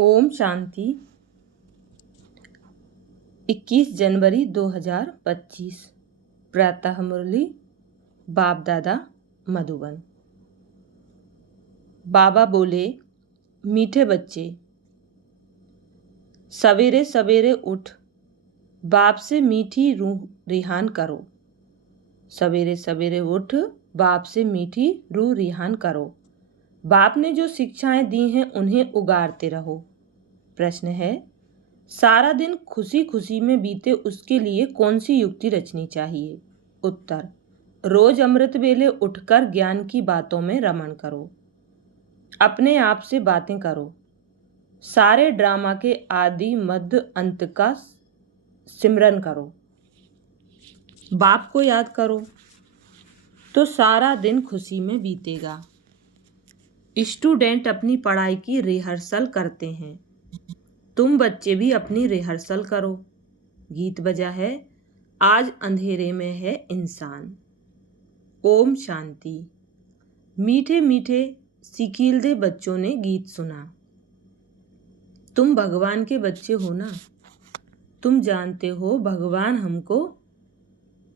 ओम शांति। 21 जनवरी 2025 प्रातः मुरली बाप दादा मधुबन। बाबा बोले, मीठे बच्चे, सवेरे सवेरे उठ बाप से मीठी रूह रिहान करो। सवेरे सवेरे उठ बाप से मीठी रूह रिहान करो। बाप ने जो शिक्षाएं दी हैं उन्हें उगारते रहो। प्रश्न है, सारा दिन खुशी खुशी में बीते उसके लिए कौन सी युक्ति रचनी चाहिए? उत्तर, रोज अमृत वेले उठकर ज्ञान की बातों में रमण करो। अपने आप से बातें करो। सारे ड्रामा के आदि मध्य अंत का सिमरन करो। बाप को याद करो तो सारा दिन खुशी में बीतेगा। स्टूडेंट अपनी पढ़ाई की रिहर्सल करते हैं, तुम बच्चे भी अपनी रिहर्सल करो। गीत बजा है, आज अंधेरे में है इंसान। ओम शांति। मीठे मीठे सीखीलदे बच्चों ने गीत सुना। तुम भगवान के बच्चे हो ना, तुम जानते हो भगवान हमको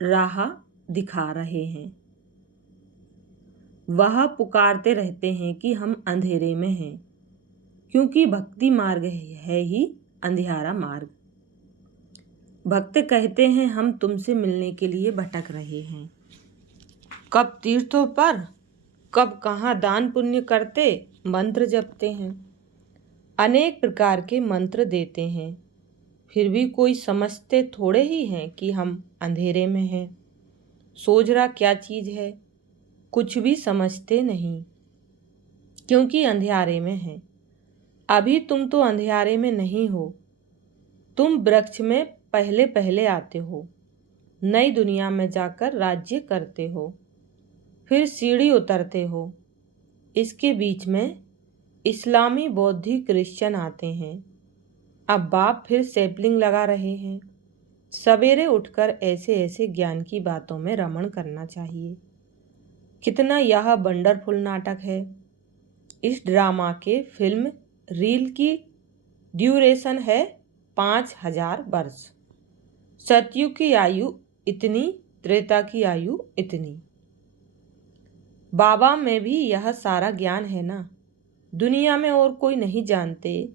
राह दिखा रहे हैं। वह पुकारते रहते हैं कि हम अंधेरे में हैं, क्योंकि भक्ति मार्ग है ही अंधियारा मार्ग। भक्त कहते हैं हम तुमसे मिलने के लिए भटक रहे हैं। कब तीर्थों पर, कब कहाँ दान पुण्य करते मंत्र जपते हैं। अनेक प्रकार के मंत्र देते हैं, फिर भी कोई समझते थोड़े ही हैं कि हम अंधेरे में हैं। सोजरा क्या चीज़ है, कुछ भी समझते नहीं, क्योंकि अंधियारे में हैं। अभी तुम तो अंधियारे में नहीं हो, तुम वृक्ष में पहले पहले आते हो। नई दुनिया में जाकर राज्य करते हो, फिर सीढ़ी उतरते हो। इसके बीच में इस्लामी, बौद्धी, क्रिश्चियन आते हैं। अब बाप फिर सैपलिंग लगा रहे हैं। सवेरे उठकर ऐसे ऐसे ज्ञान की बातों में रमण करना चाहिए। कितना यह वंडरफुल नाटक है। इस ड्रामा के फिल्म रील की ड्यूरेशन है 5000 वर्ष। सतयुग की आयु इतनी, त्रेता की आयु इतनी। बाबा में भी यह सारा ज्ञान है ना, दुनिया में और कोई नहीं जानते।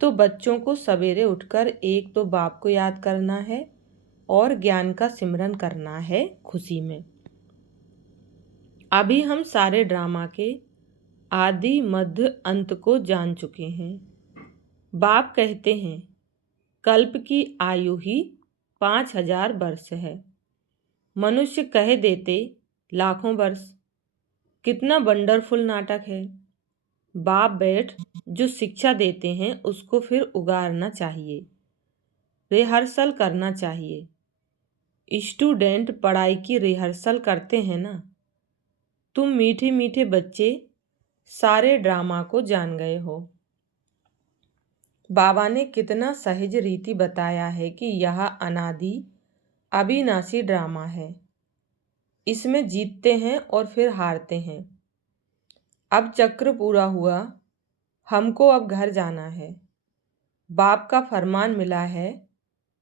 तो बच्चों को सवेरे उठकर एक तो बाप को याद करना है और ज्ञान का सिमरन करना है खुशी में। अभी हम सारे ड्रामा के आदि मध्य अंत को जान चुके हैं। बाप कहते हैं कल्प की आयु ही 5000 वर्ष है। मनुष्य कह देते लाखों वर्ष। कितना वंडरफुल नाटक है। बाप बैठ जो शिक्षा देते हैं उसको फिर उगारना चाहिए, रिहर्सल करना चाहिए। स्टूडेंट पढ़ाई की रिहर्सल करते हैं ना। तुम मीठे मीठे बच्चे सारे ड्रामा को जान गए हो। बाबा ने कितना सहज रीति बताया है कि यह अनादि अविनाशी ड्रामा है। इसमें जीतते हैं और फिर हारते हैं। अब चक्र पूरा हुआ, हमको अब घर जाना है। बाप का फरमान मिला है,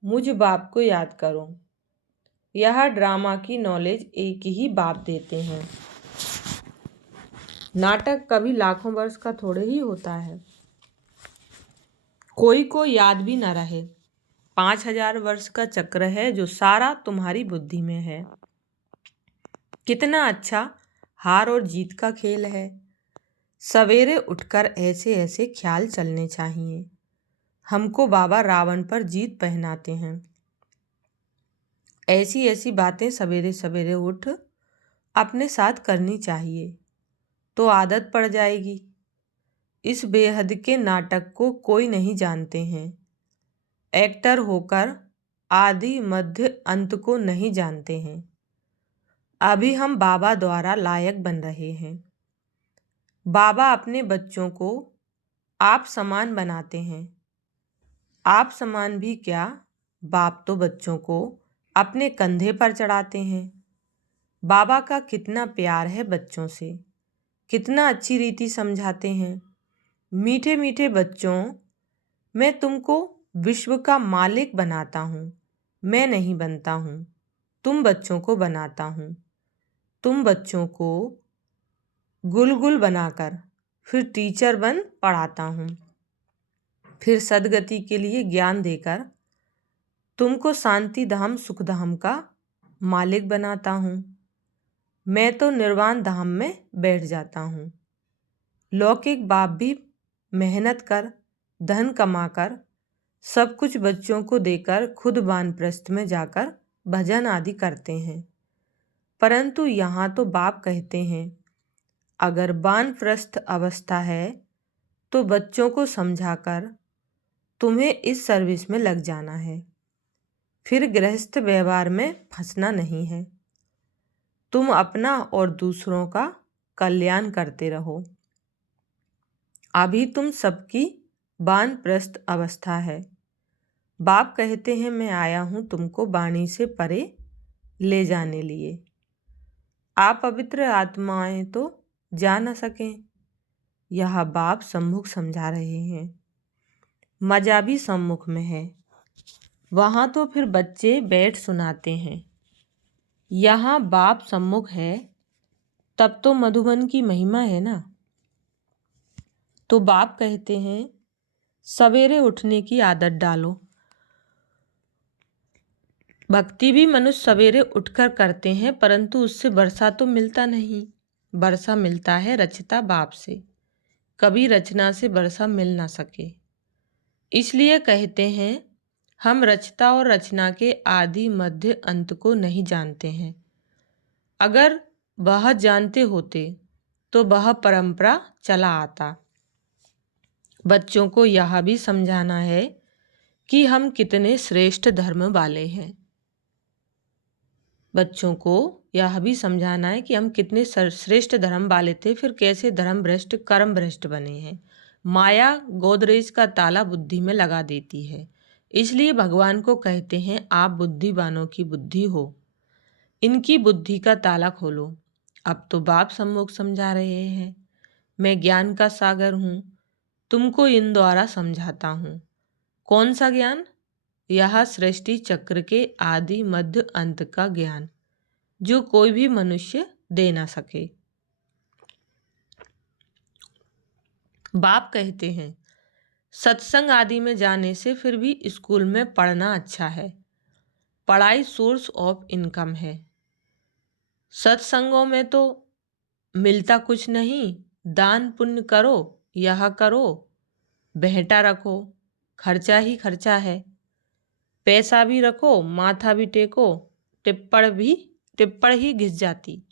मुझ बाप को याद करो। यह ड्रामा की नॉलेज एक ही बाप देते हैं। नाटक कभी लाखों वर्ष का थोड़े ही होता है। कोई को याद भी न रहे। 5000 वर्ष का चक्र है जो सारा तुम्हारी बुद्धि में है। कितना अच्छा हार और जीत का खेल है। सवेरे उठकर ऐसे ऐसे ख्याल चलने चाहिए। हमको बाबा रावण पर जीत पहनाते हैं। ऐसी ऐसी बातें सवेरे सवेरे उठ अपने साथ करनी चाहिए, तो आदत पड़ जाएगी। इस बेहद के नाटक को कोई नहीं जानते हैं। एक्टर होकर आदि मध्य अंत को नहीं जानते हैं। अभी हम बाबा द्वारा लायक बन रहे हैं। बाबा अपने बच्चों को आप समान बनाते हैं। आप समान भी क्या, बाप तो बच्चों को अपने कंधे पर चढ़ाते हैं। बाबा का कितना प्यार है बच्चों से, कितना अच्छी रीति समझाते हैं। मीठे मीठे बच्चों, मैं तुमको विश्व का मालिक बनाता हूँ, मैं नहीं बनता हूँ। तुम बच्चों को बनाता हूँ, तुम बच्चों को गुलगुल बनाकर फिर टीचर बन पढ़ाता हूँ, फिर सद्गति के लिए ज्ञान देकर तुमको शांति धाम सुख धाम का मालिक बनाता हूँ। मैं तो निर्वाण धाम में बैठ जाता हूँ। लौकिक बाप भी मेहनत कर धन कमाकर सब कुछ बच्चों को देकर खुद वानप्रस्थ में जाकर भजन आदि करते हैं, परंतु यहाँ तो बाप कहते हैं अगर वानप्रस्थ अवस्था है तो बच्चों को समझाकर तुम्हें इस सर्विस में लग जाना है, फिर गृहस्थ व्यवहार में फंसना नहीं है। तुम अपना और दूसरों का कल्याण करते रहो। अभी तुम सबकी वानप्रस्थ अवस्था है। बाप कहते हैं मैं आया हूँ तुमको वाणी से परे ले जाने लिए। आप पवित्र आत्माएं तो जा न सकें, यह बाप सम्मुख समझा रहे हैं। मजा भी सम्मुख में है, वहाँ तो फिर बच्चे बैठ सुनाते हैं। यहाँ बाप सम्मुख है तब तो मधुबन की महिमा है ना। तो बाप कहते हैं सवेरे उठने की आदत डालो। भक्ति भी मनुष्य सवेरे उठकर करते हैं, परंतु उससे वर्षा तो मिलता नहीं। वर्षा मिलता है रचता बाप से, कभी रचना से वर्षा मिल ना सके। इसलिए कहते हैं हम रचता और रचना के आदि मध्य अंत को नहीं जानते हैं। अगर वह जानते होते तो वह परंपरा चला आता। बच्चों को यह भी समझाना है कि हम कितने श्रेष्ठ धर्म वाले हैं। बच्चों को यह भी समझाना है कि हम कितने श्रेष्ठ धर्म वाले थे, फिर कैसे धर्म भ्रष्ट कर्म भ्रष्ट बने हैं। माया गोदरेज का ताला बुद्धि में लगा देती है, इसलिए भगवान को कहते हैं आप बुद्धिवानों की बुद्धि हो, इनकी बुद्धि का ताला खोलो। अब तो बाप सम्मुख समझा रहे हैं मैं ज्ञान का सागर हूँ, तुमको इन द्वारा समझाता हूँ। कौन सा ज्ञान? यह सृष्टि चक्र के आदि मध्य अंत का ज्ञान, जो कोई भी मनुष्य दे ना सके। बाप कहते हैं सत्संग आदि में जाने से फिर भी स्कूल में पढ़ना अच्छा है। पढ़ाई सोर्स ऑफ इनकम है। सत्संगों में तो मिलता कुछ नहीं। दान पुण्य करो, यह करो, बहटा रखो, खर्चा ही खर्चा है। पैसा भी रखो, माथा भी टेको, टिप्पण ही घिस जाती।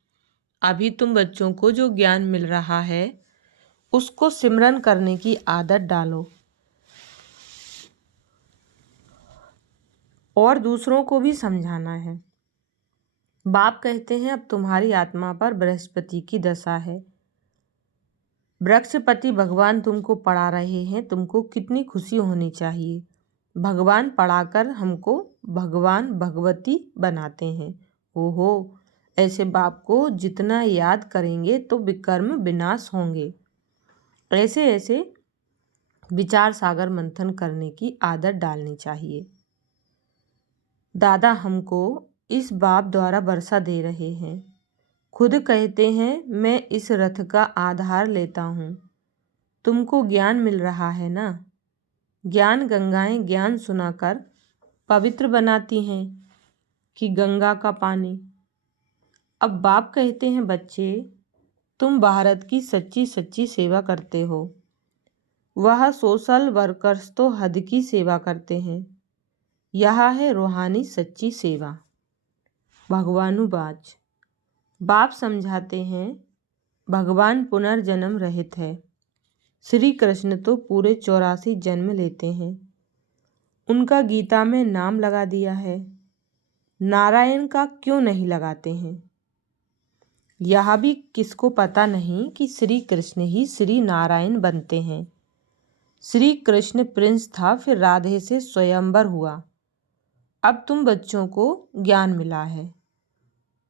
अभी तुम बच्चों को जो ज्ञान मिल रहा है उसको सिमरन करने की आदत डालो और दूसरों को भी समझाना है। बाप कहते हैं अब तुम्हारी आत्मा पर बृहस्पति की दशा है। वृक्षपति भगवान तुमको पढ़ा रहे हैं, तुमको कितनी खुशी होनी चाहिए। भगवान पढ़ाकर हमको भगवान भगवती बनाते हैं। ओहो, ऐसे बाप को जितना याद करेंगे तो विकर्म विनाश होंगे। ऐसे ऐसे विचार सागर मंथन करने की आदत डालनी चाहिए। दादा हमको इस बाप द्वारा वर्षा दे रहे हैं। खुद कहते हैं मैं इस रथ का आधार लेता हूँ। तुमको ज्ञान मिल रहा है ना। ज्ञान गंगाएं ज्ञान सुनाकर पवित्र बनाती हैं कि गंगा का पानी। अब बाप कहते हैं बच्चे तुम भारत की सच्ची सच्ची सेवा करते हो। वह सोशल वर्कर्स तो हद की सेवा करते हैं। यह है रूहानी सच्ची सेवा। भगवानुवाच बाप समझाते हैं भगवान पुनर्जन्म रहित है। श्री कृष्ण तो पूरे 84 जन्म लेते हैं। उनका गीता में नाम लगा दिया है, नारायण का क्यों नहीं लगाते हैं? यह भी किसको पता नहीं कि श्री कृष्ण ही श्री नारायण बनते हैं। श्री कृष्ण प्रिंस था, फिर राधे से स्वयंवर हुआ। अब तुम बच्चों को ज्ञान मिला है,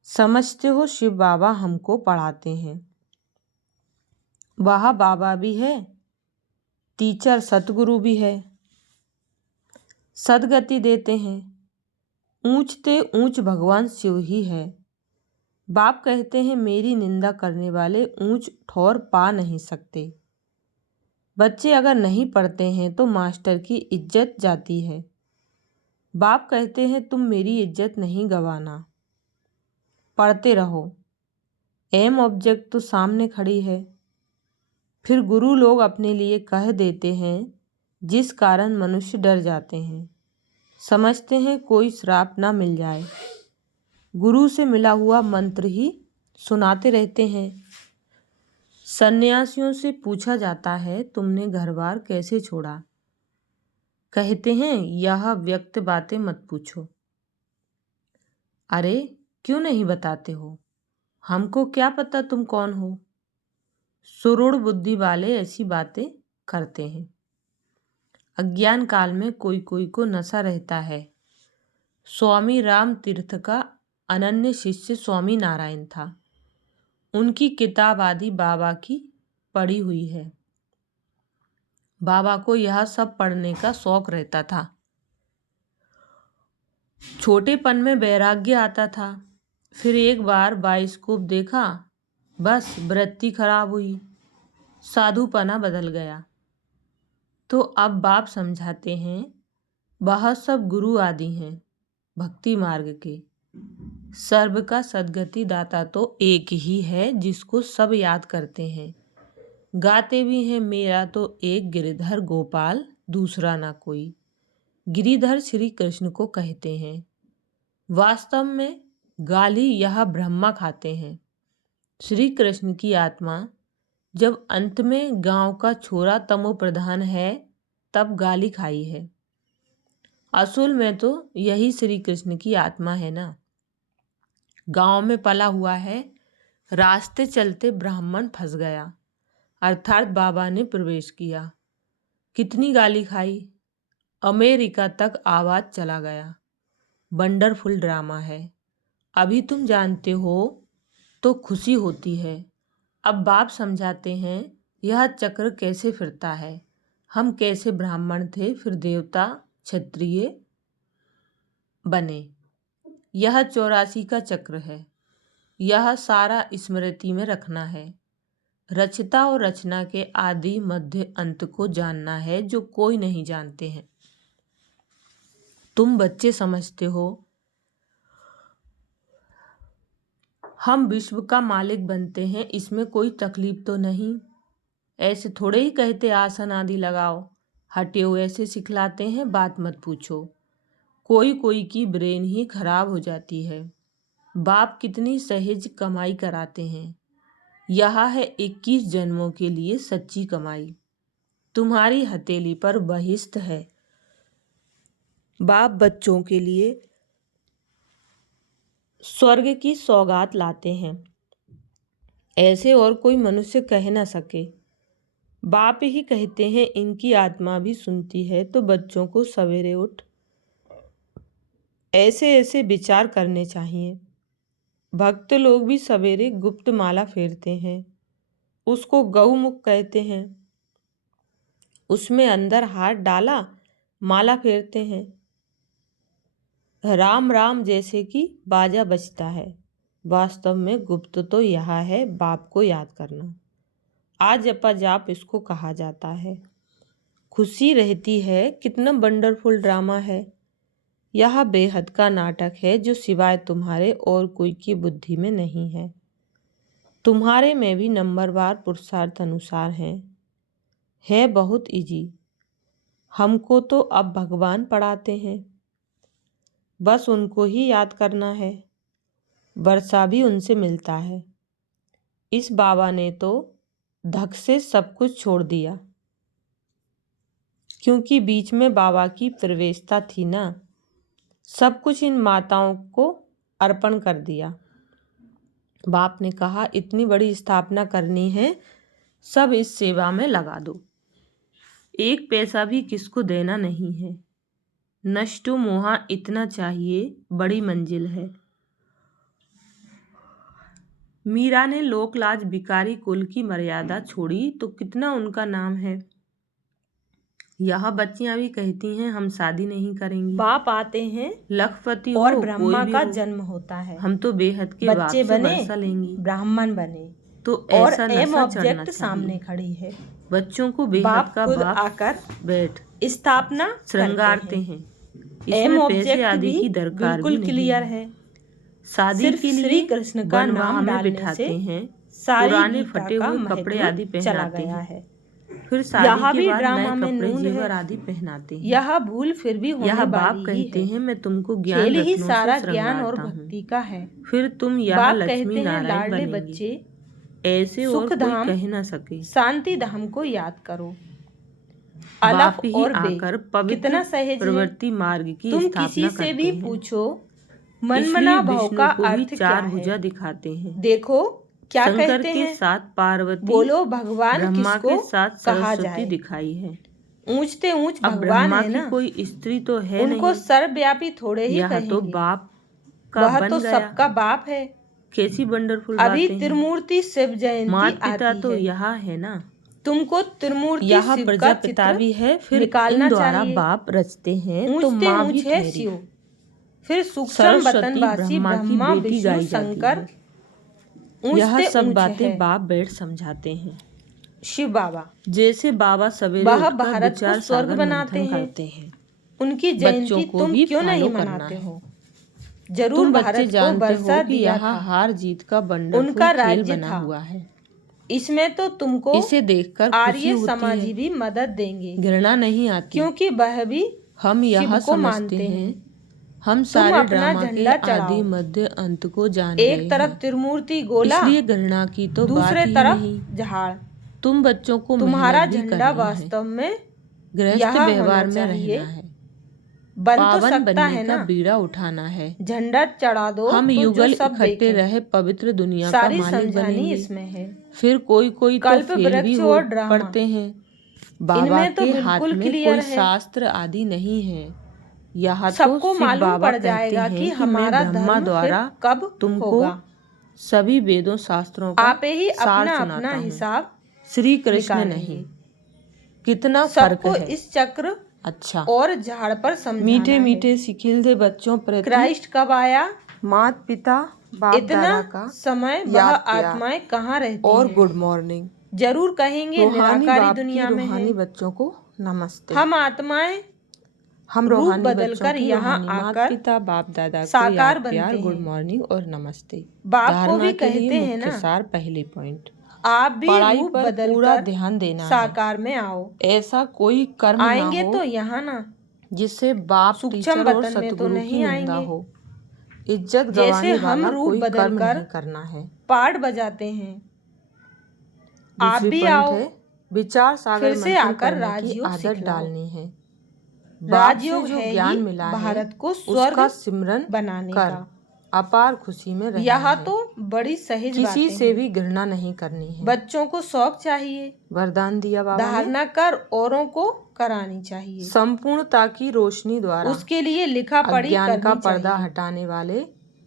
समझते हो शिव बाबा हमको पढ़ाते हैं। वह बाबा भी है, टीचर सतगुरु भी है। सदगति देते हैं। ऊंचते ऊंच भगवान शिव ही है। बाप कहते हैं मेरी निंदा करने वाले ऊंच ठौर पा नहीं सकते। बच्चे अगर नहीं पढ़ते हैं तो मास्टर की इज्जत जाती है। बाप कहते हैं तुम मेरी इज्जत नहीं गंवाना, पढ़ते रहो। एम ऑब्जेक्ट तो सामने खड़ी है। फिर गुरु लोग अपने लिए कह देते हैं जिस कारण मनुष्य डर जाते हैं, समझते हैं कोई श्राप ना मिल जाए। गुरु से मिला हुआ मंत्र ही सुनाते रहते हैं। सन्यासियों से पूछा जाता है तुमने घर बार कैसे छोड़ा? कहते हैं यह व्यक्त बातें मत पूछो। अरे क्यों नहीं बताते हो? हमको क्या पता तुम कौन हो? सुरूढ़ बुद्धि वाले ऐसी बातें करते हैं। अज्ञान काल में कोई कोई को नशा रहता है। स्वामी राम तीर्थ का अनन्य शिष्य स्वामी नारायण था। उनकी किताब आदि बाबा की पढ़ी हुई है। बाबा को यह सब पढ़ने का शौक रहता था। छोटेपन में वैराग्य आता था। फिर एक बार बाइस्कोप देखा, बस वृत्ति खराब हुई, साधुपना बदल गया। तो अब बाप समझाते हैं वह सब गुरु आदि हैं भक्ति मार्ग के। सर्व का सद्गति दाता तो एक ही है जिसको सब याद करते हैं। गाते भी हैं मेरा तो एक गिरिधर गोपाल, दूसरा ना कोई। गिरिधर श्री कृष्ण को कहते हैं। वास्तव में गाली यह ब्रह्मा खाते हैं। श्री कृष्ण की आत्मा जब अंत में गांव का छोरा तमो प्रधान है तब गाली खाई है। असूल में तो यही श्री कृष्ण की आत्मा है ना। गांव में पला हुआ है, रास्ते चलते ब्राह्मण फंस गया, अर्थात बाबा ने प्रवेश किया। कितनी गाली खाई, अमेरिका तक आवाज चला गया। वंडरफुल ड्रामा है। अभी तुम जानते हो तो खुशी होती है। अब बाप समझाते हैं यह चक्र कैसे फिरता है। हम कैसे ब्राह्मण थे, फिर देवता, क्षत्रिय बने। यह 84 का चक्र है। यह सारा स्मृति में रखना है। रचता और रचना के आदि मध्य अंत को जानना है जो कोई नहीं जानते हैं। तुम बच्चे समझते हो हम विश्व का मालिक बनते हैं, इसमें कोई तकलीफ तो नहीं। ऐसे थोड़े ही कहते आसन आदि लगाओ, हटियो ऐसे सिखलाते हैं, बात मत पूछो। कोई कोई की ब्रेन ही खराब हो जाती है। बाप कितनी सहज कमाई कराते हैं। यह है 21 जन्मों के लिए सच्ची कमाई। तुम्हारी हथेली पर बहिष्ट है। बाप बच्चों के लिए स्वर्ग की सौगात लाते हैं, ऐसे और कोई मनुष्य कह ना सके। बाप ही कहते हैं इनकी आत्मा भी सुनती है तो बच्चों को सवेरे उठ ऐसे ऐसे विचार करने चाहिए। भक्त लोग भी सवेरे गुप्त माला फेरते हैं, उसको गौमुख कहते हैं। उसमें अंदर हाथ डाला, माला फेरते हैं। राम राम जैसे कि बाजा बजता है। वास्तव में गुप्त तो यह है बाप को याद करना। आज अपा जाप इसको कहा जाता है। खुशी रहती है, कितना वंडरफुल ड्रामा है। यह बेहद का नाटक है जो सिवाय तुम्हारे और कोई की बुद्धि में नहीं है। तुम्हारे में भी नंबरवार पुरुषार्थ अनुसार है बहुत इजी। हमको तो अब भगवान पढ़ाते हैं, बस उनको ही याद करना है। वर्षा भी उनसे मिलता है। इस बाबा ने तो धक से सब कुछ छोड़ दिया, क्योंकि बीच में बाबा की प्रवेशता थी ना। सब कुछ इन माताओं को अर्पण कर दिया। बाप ने कहा इतनी बड़ी स्थापना करनी है, सब इस सेवा में लगा दो। एक पैसा भी किसको देना नहीं है। नष्टो मोहा इतना चाहिए, बड़ी मंजिल है। मीरा ने लोकलाज भिखारी कुल की मर्यादा छोड़ी तो कितना उनका नाम है। यह बच्चियां भी कहती हैं हम शादी नहीं करेंगी। बाप आते हैं लखपति और हो, ब्रह्मा कोई भी का हो, जन्म होता है। हम तो बेहद के बाप बच्चे से बने, वर्षा लेंगी। ब्राह्मण बने, तो और ऐसा एम नशा चढ़ना ऑब्जेक्ट सामने चाहिए। खड़ी है। बच्चों को बेहद बाप का खुद बाप आकर बैठ स्थापना श्रृंगारते हैं। एम इसमें पैसे ऑब्जेक्ट आदि भी की दरकार भी बिल्कुल नहीं क्लियर है। है। शादी सिर्फ के श्री लिए कृष्ण का वनवाह नाम में डालने बिठाते से हैं, सारी पुराने गीता फटे का हुए महत्व कपड़े आदि चला पहनाते गया हैं। है। फिर शादी यहाँ के भी बाद ड्रामा नए में कपड़े नूंद जेवर है। आदि पहनाते हैं। यह भूल फिर भी होने यह बाप वाली ही कहते है। हैं मैं तुमको ज्ञान खेल ही रत्नों सारा से ज्ञान और श्रृंगारता हूँ। भक्ति का है। फिर तुम यह बाप लक्ष्मी कहते हैं नारायण लाडले बनेंगे। बच्चे, ऐसे और सुख कोई धाम कह न सके। शांति धाम को याद करो। बाप अलफ ही और बे आकर पवित्र कितना सहज है। प्रवृत्ति मार्ग की तुम स्थापना किसी से भी करते हैं। पूछो इसलिए मनमना भाव विष्णु का को भी अर्थ क्या चार है। भुजा दिखाते हैं। देखो क्या शंकर कहते के हैं। साथ पार्वती, बोलो भगवान ब्रह्मा किसको के साथ कहा सरस्वती जाए। दिखाई है। ऊंचते ऊंच अब भगवान ब्रह्मा है की ना, कोई स्त्री तो है उनको नहीं। सर्वव्यापी थोड़े ही यह तो कहेंगे। बाप का वह बन तो गया। सबका बाप है। कैसी वंडरफुल अभी बातें हैं। त्रिमूर्ति शिव जयंती माता पिता आती तो है। यहाँ है ना। तुमको त्रिमूर्ति यहाँ शिव का प्रजापिता चित्र भी है। फिर निकालना इन द्वारा चाहिए। बाप रचते हैं तो ऊंचते माँ भी ऊंच है ठहरी। शिव, फिर सूक्ष्म सरस्वती बतनवासी ब्रह्मा की ब्रह्मा बेटी विष्णु गाई जाती शंकर है। यह ऊंचते सब ऊंच बातें है। बाप बैठ समझाते हैं। शिव बाबा जैसे बाबा सवेरे वह उठकर भारत को विचार स्वर्ग सागर बनाते मंथन हैं। करते हैं। उनकी बच्चों जयंती को तुम भी क्यों नहीं फॉलो करना मनाते है। हो। जरूर तुम बच्चे भारत को जानते वर्षा हो कि दिया यह था, हार जीत का वंडरफुल उनका खेल राज्य बना था। हुआ है। इसमें तो तुमको इसे देखकर खुशी आर्य होती समाजी है, भी मदद देंगे, घृणा नहीं आती। क्योंकि वह भी हम यह शिव को समझते मानते हैं हैं। हम तुम सारे अपना ड्रामा के झंडा आदि चढ़ाओ। मध्य अंत को जान गए एक तरफ हैं। त्रिमूर्ति गोला, इसलिए घृणा की तो बात दूसरे ही तरफ नहीं। झाड़। तुम बच्चों को तुम्हारा मेहनत भी झंडा करनी है। वास्तव में गृहस्थ यहाँ व्यवहार होना में चाहिए। रहना है। बन तो पावन सकता बनने है का ना। बीड़ा उठाना है। झंडा चढ़ा दो हम तो जो युगल सब इकट्ठे देखें। रहे पवित्र दुनिया का सारी मालिक समझानी बनेंगे। इसमें है। फिर कोई कोई तो कल्प फेल भी वृक्ष हो और ड्रामा, पड़ते हैं। बाबा इनमें तो के हाथ बिल्कुल में क्लियर कोई है। शास्त्र आदि नहीं है। यहाँ तो सबको शिव मालूम बाबा पड़ कहते जाएगा हैं कि कि मैं हमारा ब्रह्मा धर्म द्वारा फिर कब तुमको होगा। सभी वेदों शास्त्रों का आप ही सार अपना सुनाता अपना हूँ। हिसाब श्री कृष्ण निकालेंगे। नहीं। कितना फर्क सबको है। इस चक्र अच्छा, और झाड़ पर समझाना मीठे है। मीठे सिखिलदे बच्चों प्रति क्राइस्ट कब आया, माता पिता बाप इतना दादा का समय वह याद प्यार आत्माएं कहाँ रहती और हैं। Good morning. जरूर कहेंगे रूहानी निराकारी बाप की दुनिया में है। रूहानी बच्चों को नमस्ते। हम आत्माएं हम रूप रूहानी बदल बच्चों कर की यहाँ रूहानी माता आकर पिता बाप दादा को साकार याद बनते प्यार गुड हैं। मॉर्निंग और नमस्ते। बाप को धारणा भी के लिए कहते हैं मुख्य ना, सार पहले पॉइंट, आप भी पढ़ाई रूप पर बदल पूरा कर ध्यान देना है। साकार में आओ। ऐसा कोई कर्म ना आएंगे हो तो यहाँ ना, जिससे बाप सूक्ष्म टीचर और वतन में तो सतगुरु की नहीं निंदा आएंगे। हो। इज्जत जैसे गंवाने हम वाला रूप कोई बदल कर्म कर नहीं करना है। पाठ बजाते हैं, आप दूसरी भी पॉइंट आओ। है विचार सागर फिर से मंथन आकर करने की राजयोग आदत सिखलाओ। डालनी है। बाप से राजयोग जो है ज्ञान ही मिला है भारत को उसका स्वर्ग सिमरन बनाने कर का। अपार खुशी में रहना यह है। तो बड़ी सहज किसी बातें से हैं। भी घृणा नहीं करनी है। बच्चों को शौक चाहिए, वरदान दिया बाबा ने। धारणा कर औरों को करानी चाहिए। संपूर्णता की रोशनी द्वारा उसके लिए लिखा पढ़ी अज्ञान का करनी पर्दा चाहिए। हटाने वाले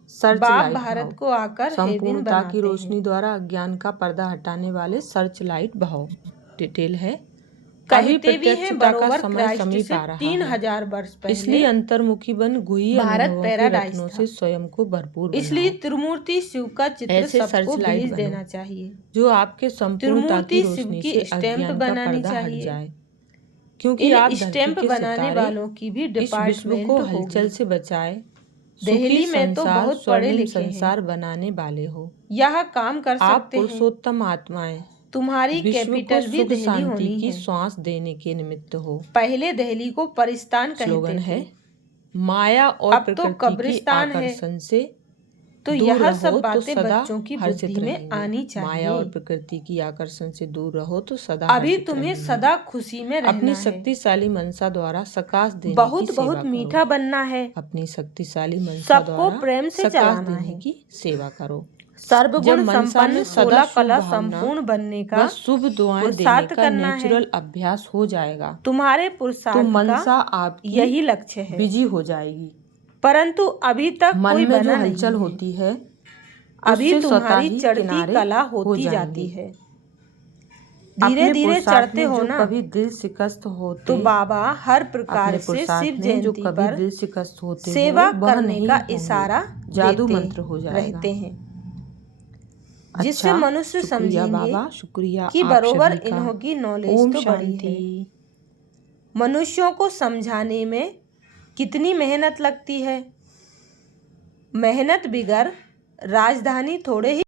सर्च बाप लाइट भारत भाव। को आकर हेवन संपूर्णता की बनाते रोशनी हैं। द्वारा अज्ञान का पर्दा हटाने वाले सर्च लाइट भाव। डिटेल है। कहते भी हैं प्रत्यक्षता का बरोबर समय क्राइस्ट समीप से आ रहा है। 3000 वर्ष पहले इसलिए अंतर्मुखी बन गुही भारत अनुभवों के पैराडाइज रत्नों था। से स्वयं को भरपूर इसलिए बनाओ। त्रिमूर्ति शिव का चित्र ऐसे सबको सर्च लाइट भेज बनो देना चाहिए। जो आपके संपूर्णता की त्रिमूर्ति शिव रोशनी की से स्टैंप अज्ञान का बनानी पर्दा हट चाहिए। जाए। क्योंकि इन आप धरती स्टैंप के बनाने सितारे वालों की भी इस विश्व डिपार्टमेंट को हलचल होगी। से बचाए दिल्ली सुखी में तो संसार बहुत पढ़े स्वर्णिम लिखे हैं, संसार बनाने वाले हो। यह काम कर आप सकते हैं। पुरुषोत्तम आत्माएं तुम्हारी विश्व को कैपिटल भी सुख दिल्ली शांति होनी की है। श्वास देने के निमित्त हो। पहले दिल्ली को परिस्तान स्लोगन कहते है थे, माया और अब तो प्रकृति की कब्रिस्तान है। आकर्षण से तो दूर यह रहो सब तो बातें सदा बच्चों की हर्षित बुद्धि में रहेंगे। आनी माया और चाहिए। प्रकृति की आकर्षण से दूर रहो तो सदा अभी हर्षित तुम्हें रहेंगे। सदा खुशी में रहना अपनी है। शक्तिशाली मनसा द्वारा सकाश देने की बहुत सेवा बहुत करो। मीठा बनना है। अपनी शक्तिशाली मनसा सबको द्वारा प्रेम से सकाश चलाना देने है। की सेवा करो। जब सर्वगुण मनसा में संपन्न सदा 16 कला शुभ भावना संपूर्ण बनने का व शुभ दुआएं देने पुरुषार्थ का करना है। नेचुरल अभ्यास हो जाएगा तुम्हारे तो पुरुषार्थ मनसा का आपकी यही लक्ष्य है। बिजी हो जाएगी। परंतु अभी तक मन कोई में जो बना नहीं हलचल है। होती है अभी उससे स्वतः तुम्हारी ही चढ़ती किनारे कला हो होती जाएंगी। जाती है। धीरे अपने धीरे पुरुषार्थ चढ़ते में हो जो ना, कभी दिल शिकस्त होते, तो बाबा हर प्रकार अपने से पुरुषार्थ शिव में जो जयंती कभी पर दिल शिकस्त होते हो, सेवा वह करने नहीं का होंगे, इशारा जादू देते मंत्र हो जाएगा। रहते हैं, जिससे अच्छा, मनुष्य शुक्रिया समझेंगे बाबा, शुक्रिया कि आप बरोबर सभी का। इन्हों की नॉलेज ओम तो बड़ी है। शांति। मनुष्यों को समझाने में कितनी मेहनत लगती है। मेहनत बिगर राजधानी थोड़े ही